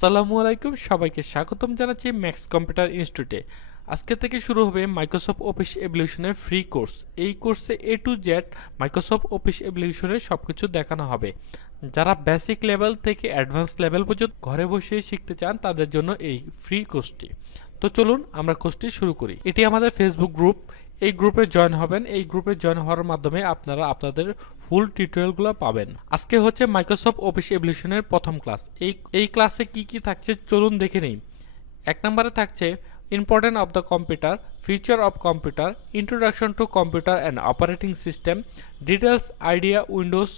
আসসালামু আলাইকুম। সবাইকে স্বাগতম জানাচ্ছি ম্যাক্স কম্পিউটার ইনস্টিটিউটে। আজকে থেকে শুরু হবে মাইক্রোসফট অফিস এভলিউশনের ফ্রি কোর্স। এই কোর্সে A to Z Microsoft office এভলিউশনের সব কিছু দেখানো হবে। যারা বেসিক লেভেল থেকে অ্যাডভান্স লেভেল পর্যন্ত ঘরে বসে শিখতে চান, তাদের জন্য এই ফ্রি কোর্সটি তো চলুন আমরা কোর্সটি শুরু করি। এটি আমাদের ফেসবুক গ্রুপ এই গ্রুপে জয়েন হবেন। এই গ্রুপে জয়েন হওয়ার মাধ্যমে আপনারা আপনাদের ফুল টিউটোরিয়ালগুলো পাবেন। আজকে হচ্ছে মাইক্রোসফট অফিস এভলিউশনের প্রথম ক্লাস এই এই ক্লাসে কি কি থাকছে চলুন দেখে নেই। এক নম্বরে থাকছে important of the computer feature of computer introduction to computer and operating system details idea Windows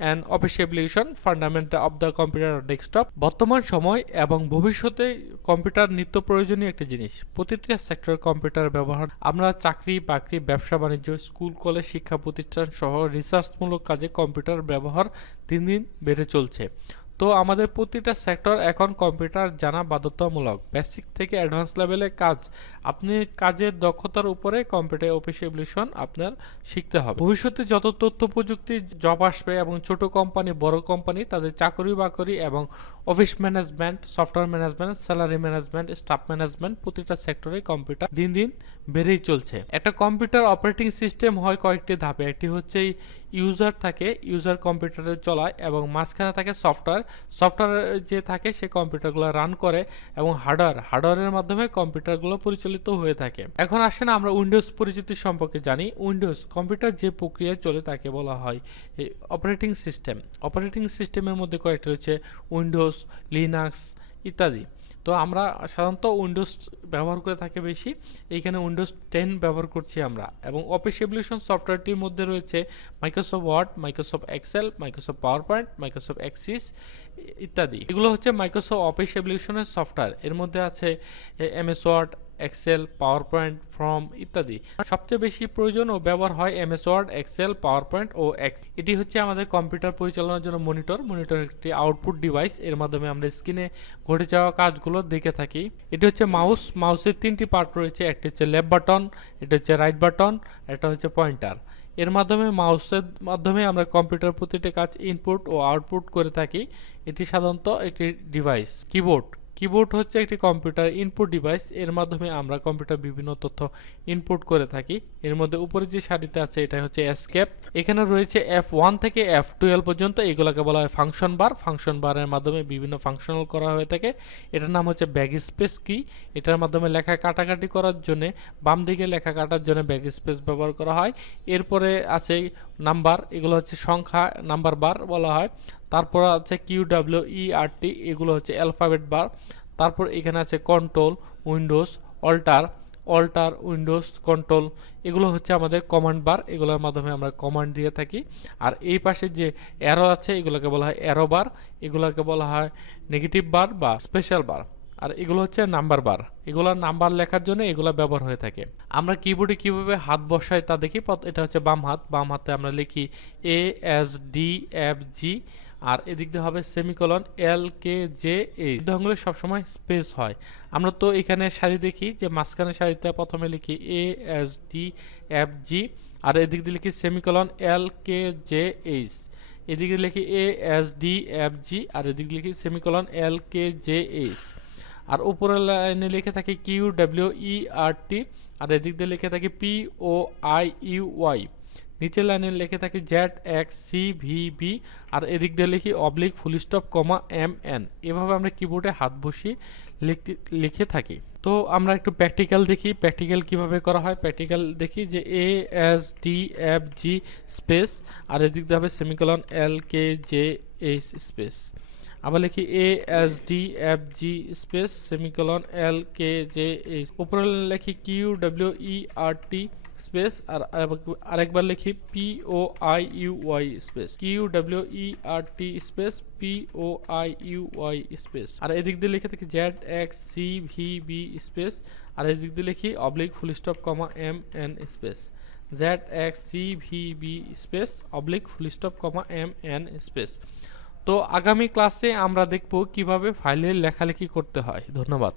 and office evolution fundamental of the computer desktop বর্তমান সময় এবং ভবিষ্যতে কম্পিউটার নিত্য প্রয়োজনীয় একটা জিনিস। প্রতিটি সেক্টর কম্পিউটার ব্যবহার আমরা চাকরি, বাকরি, ব্যবসা, বাণিজ্য স্কুল কলেজ শিক্ষা প্রতিষ্ঠান সহ রিসার্চমূলক কাজে কম্পিউটার ব্যবহার দিন দিন বেড়ে চলছে। তো আমাদের প্রতিটা সেক্টর এখন কম্পিউটার জানা বাধ্যতামূলক। বেসিক থেকে অ্যাডভান্স লেভেলের কাজ, আপনি কাজের দক্ষতার উপরে কম্পিউটার অফিস এভলিউশন আপনার শিখতে হবে। ভবিষ্যতে যত তথ্য প্রযুক্তি জব আসবে এবং ছোট কোম্পানি বড় কোম্পানি তাদের চাকরি বাকরি এবং office management software management salary management staff management প্রতিটা সেক্টরে কম্পিউটার দিন দিন বেড়েই চলছে। একটা কম্পিউটার অপারেটিং সিস্টেম হয় কয়েকটি ধাপে। একটি হচ্ছে ইউজার থাকে ইউজার কম্পিউটারে চলায় এবং মাঝখানে থাকে সফটওয়্যার সফটওয়্যার যে থাকে, সে কম্পিউটারগুলো রান করে এবং হার্ডওয়্যার হার্ডওয়্যারের মাধ্যমে কম্পিউটারগুলো পরিচালিত হয়ে থাকে। এখন আসেন আমরা উইন্ডোজ পরিচিতি সম্পর্কে জানি। উইন্ডোজ কম্পিউটার যে প্রক্রিয়ায় চলে তাকে বলা হয় অপারেটিং সিস্টেম অপারেটিং সিস্টেমের মধ্যে কয়েকটি হচ্ছে উইন্ডোজ লিনাক্স ইত্যাদি। তো আমরা সাধারণত উইন্ডোজ ব্যবহার করে থাকি বেশি। এইখানে উইন্ডোজ টেন ব্যবহার করছি আমরা। এবং অফিস এভলিউশন সফটওয়্যারটির মধ্যে রয়েছে Microsoft Word Microsoft Excel Microsoft PowerPoint Microsoft Access ইত্যাদি। এগুলো হচ্ছে মাইক্রোসফট অফিস এভলিউশনের সফটওয়্যার এর মধ্যে আছে MS Word Excel PowerPoint form ইত্যাদি। সবচেয়ে বেশি প্রয়োজন ও ব্যবহার হয় MS Word Excel power point ও এক্স এটি হচ্ছে আমাদের কম্পিউটার পরিচালনার জন্য মনিটর। মনিটর একটি আউটপুট ডিভাইস এর মাধ্যমে আমরা স্ক্রিনে ঘটে যাওয়া কাজগুলো দেখে থাকি। এটি হচ্ছে মাউস মাউসের তিনটি পার্ট রয়েছে। একটি হচ্ছে লেফট বাটন এটা হচ্ছে রাইট বাটন এটা হচ্ছে পয়েন্টার এর মাধ্যমে মাউসের মাধ্যমে আমরা কম্পিউটার প্রতিটি কাজ ইনপুট ও আউটপুট করে থাকি। এটি সাধারণত একটি ডিভাইস কিবোর্ড কিবোর্ড হচ্ছে একটি কম্পিউটার ইনপুট ডিভাইস, এর মাধ্যমে আমরা কম্পিউটার বিভিন্ন তথ্য ইনপুট করে থাকি। এর মধ্যে উপরে যে সারিতে আছে এটা হচ্ছে এসকেপ এখানে রয়েছে এফ ওয়ান থেকে এফ টুয়েলভ পর্যন্ত, এগুলোকে বলা হয় ফাংশন বার ফাংশন বারের মাধ্যমে বিভিন্ন ফাংশনাল করা হয়ে থাকে। এটার নাম হচ্ছে ব্যাগ স্পেস কি এটার মাধ্যমে লেখা কাটাকাটি করার জন্য, বাম দিকে লেখা কাটার জন্য ব্যাগ স্পেস ব্যবহার করা হয়। এরপরে আছে নাম্বার এগুলো হচ্ছে সংখ্যা নাম্বার বার বলা হয়। তারপর আছে কিউ ডাব্লিউ ই আর টি, এগুলো হচ্ছে অ্যালফাবেট বার। তারপর এখানে আছে control, Windows, alter alter, Windows, control, এগুলো হচ্ছে আমাদের কমান্ড বার, এগুলোর মাধ্যমে আমরা কমান্ড দিয়ে থাকি। আর এই পাশে যে অ্যারো আছে, এগুলোকে বলা হয় অ্যারো বার, এগুলোকে বলা হয় নেগেটিভ বার বা স্পেশাল বার। আর এগুলো হচ্ছে নাম্বার বার, এগুলো নাম্বার লেখার জন্য এগুলো ব্যবহার হয়ে থাকে। আমরা কিবোর্ডে কীভাবে হাত বসাই তা দেখি এটা হচ্ছে বাম হাত, বাম হাতে আমরা লিখি A S D F G আর এদিক দিয়ে হবে সেমিকলন এল কে জে এই ধরনের সবসময় স্পেস হয়। আমরা তো এখানে সারি দেখি যে মাঝখানে সারিতে প্রথমে লিখি A, S D F, G, আর এদিক দিয়ে লিখি semicolon L K J H. এদিকে লিখি A, S, D, F, G, আর এদিকে লিখি semicolon L K J H. আর উপরের লাইনে লিখে থাকি কিউ, ডাব্লিউ, ই, আর টি, আর এদিক দিয়ে লিখে থাকি P, O, I, U, Y. নিচের লাইনে লিখে থাকি Z X C V B আর এদিক দিয়ে লিখি oblique full stop comma M N এভাবে আমরা কিবোর্ডে হাত বসিয়ে লিখে থাকি। তো আমরা একটু প্র্যাকটিক্যাল দেখি প্র্যাকটিক্যাল কীভাবে করা হয়। প্র্যাকটিক্যাল দেখি যে A S D F G space আর এদিক দিয়ে হবে semicolon L K J H space আবার লিখি A S D F G space semicolon L K J H উপরে লিখি Q W E R T space আর আরেকবার লিখি P O I U Y space Q W E R T space P O I U Y space আর এদিক দিয়ে লিখে থাকি Z X C V B space আর এদিক দিয়ে লিখি oblique full stop comma M N space Z X C V B space oblique full stop comma M N space তো আগামী ক্লাসে আমরা দেখব কীভাবে ফাইলের লেখালেখি করতে হয়। ধন্যবাদ।